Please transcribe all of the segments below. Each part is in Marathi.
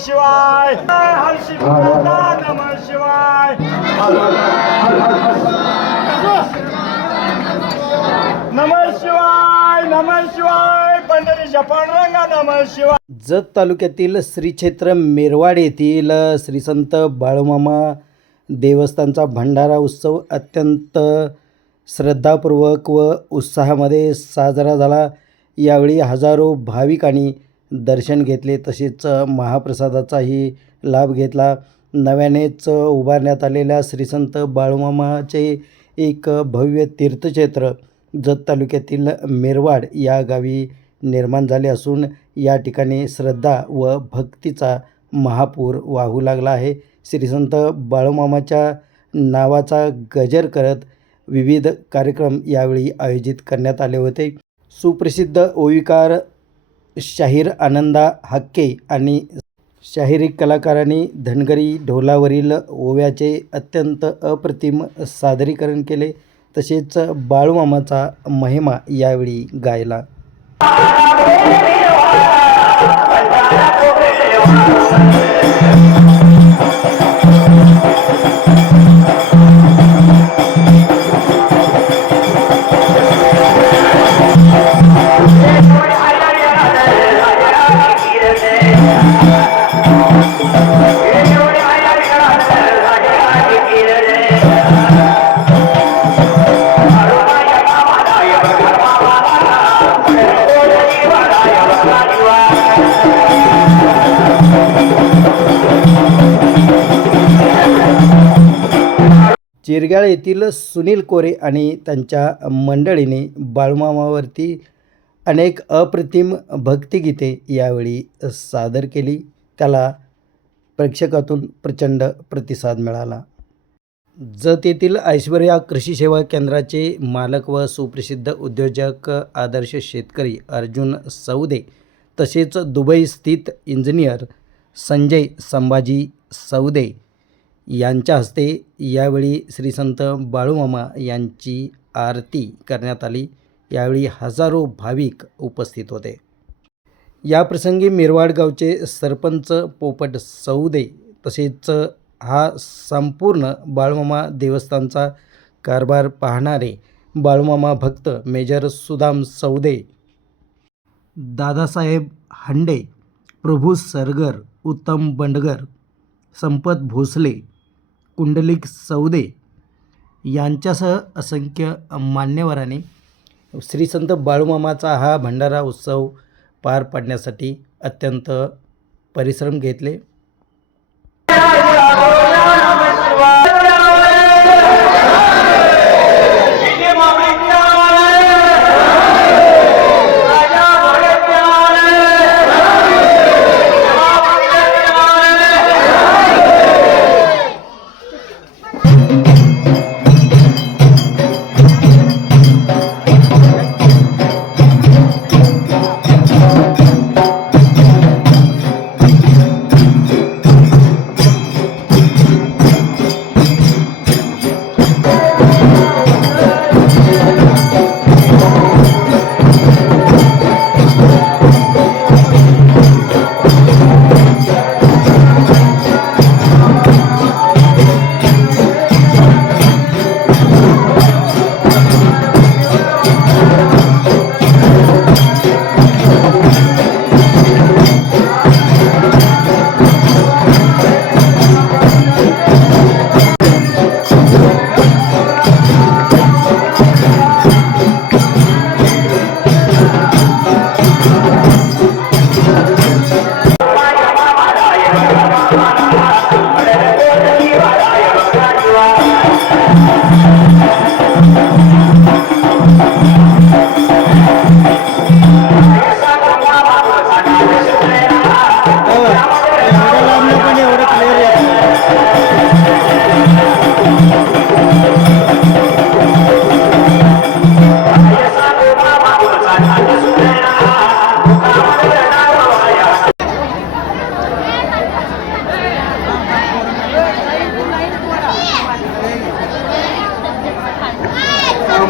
शिवाय हर्षी नमः शिवाय नमः शिवाय पंढरीच्या पांडुरंगा नमः शिवाय। जत तालुक्यातील श्री क्षेत्र मेरवाड येथील श्री संत बाळूमामा देवस्थानचा भंडारा उत्सव अत्यंत श्रद्धापूर्वक व उत्साहामध्ये साजरा झाला। यावेळी हजारो भाविकांनी दर्शन घेतले, तसेच महाप्रसादाचाही लाभ घेतला। नव्यानेच उभारण्यात आलेल्या श्री संत बाळूमामाचे एक भव्य तीर्थक्षेत्र जत तालुक्यातील मेरवाड या गावी निर्माण झाले असून या ठिकाणी श्रद्धा व भक्तीचा महापूर वाहू लागला आहे। श्री संत बाळूमामाच्या नावाचा गजर करत विविध कार्यक्रम यावेळी आयोजित करण्यात आले होते। सुप्रसिद्ध ओविकार शाहीर आनंदा हाके आणि शाहिरी कलाकारांनी धनगरी ढोलावरील ओव्याचे अत्यंत अप्रतिम सादरीकरण केले, तसेच बाळूमामाचा महिमा यावेळी गायला। चिरगाळ येथील सुनील कोरे आणि त्यांच्या मंडळीने बाळूमामावरती अनेक अप्रतिम भक्तिगीते यावेळी सादर केली, त्याला प्रेक्षकातून प्रचंड प्रतिसाद मिळाला। जत येथील ऐश्वर्या कृषी सेवा केंद्राचे मालक व सुप्रसिद्ध उद्योजक आदर्श शेतकरी अर्जुन सौदे, तसेच दुबई स्थित इंजिनियर संजय संभाजी सौदे यांच्या हस्ते यावेळी श्री संत बाळूमामा यांची आरती करण्यात आली। यावेळी हजारो भाविक उपस्थित होते। याप्रसंगी मेरवाड गावचे सरपंच पोपट सौदे तसेच हा संपूर्ण बाळूमामा देवस्थानचा कारभार पाहणारे बाळूमामा भक्त मेजर सुदाम सौदे, दादासाहेब हंडे, प्रभू सरगर, उत्तम बंडगर, संपत भोसले, कुंडलिक सौदे यांच्यासह असंख्य मान्यवरांनी श्री संत बाळूमामाचा हा भंडारा उत्सव पार पाडण्यासाठी अत्यंत परिश्रम घेतले।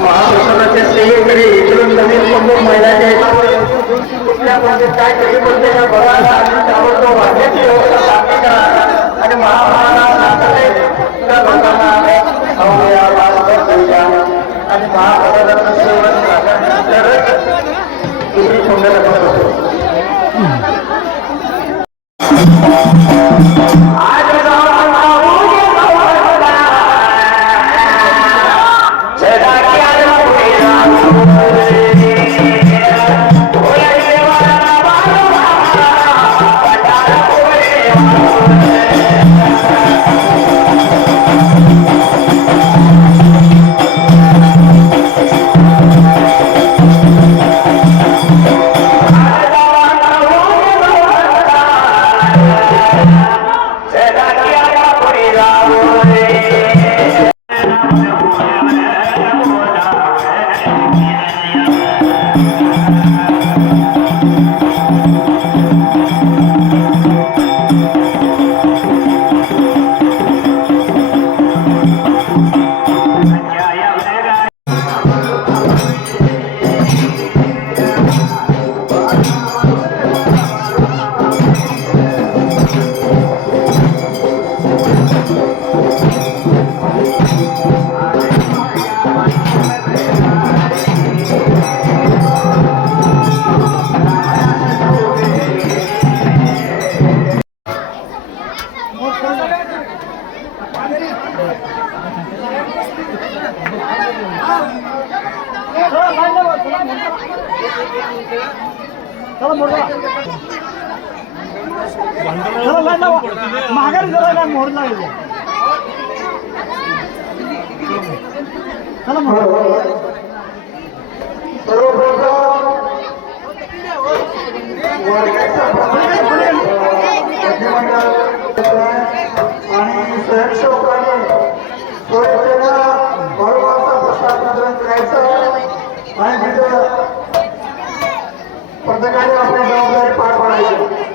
महाप्रसादाच्या सेवेकडे इकडून नवीन समोर महिलांच्या काय कधी बोलते का बघायला आणि त्यावर तो वाढण्याची व्यवस्था मंगल करतो. माघारी जरा ना मोहर लागेल. चला मोहर. आणि स्वयंसेवकाने स्वयंसेना भगवानचा प्रसाद वितरण करायचं आणि तिथं प्रत्येकाने आपली जबाबदारी पार पाडायची.